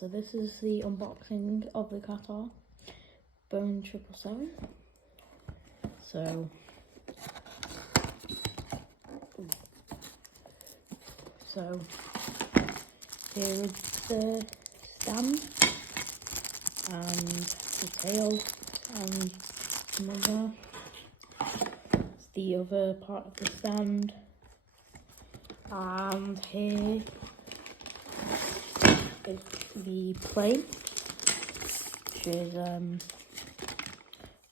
So this is the unboxing of the Qatar B777. So here is the stand and the tail and some other. It's the other part of the stand, and here is the plane, which is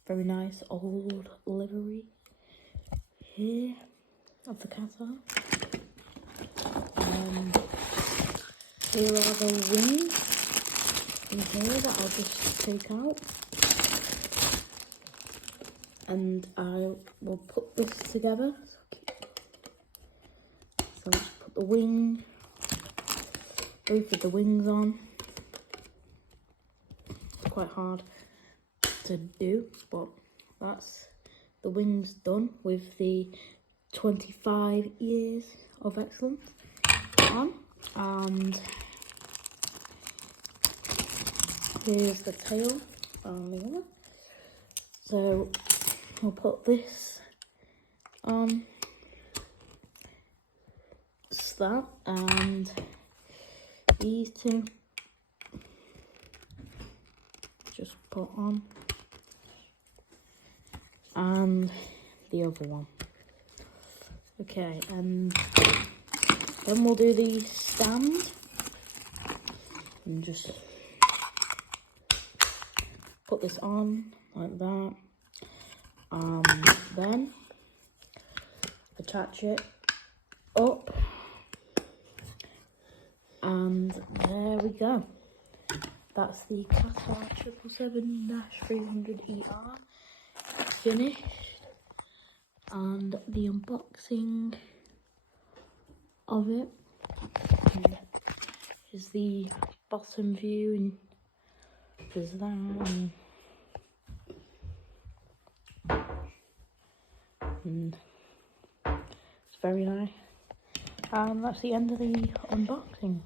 very nice old livery here of the Qatar. Here are the wings in here that I'll just take out, and I will put this together. So let's put the wing, both of the wings on. It's quite hard to do, but that's the wings done with the 25 years of excellence on. And here's the tail on the other. So I'll put this on, that, and these two just put on, and the other one. Okay, and then we'll do the stand and just put this on like that, then attach it up, and there we go. That's the Qatar 777-300ER finished, and the unboxing of it. And is the bottom view, and there's that, and it's very nice. And that's the end of the unboxing.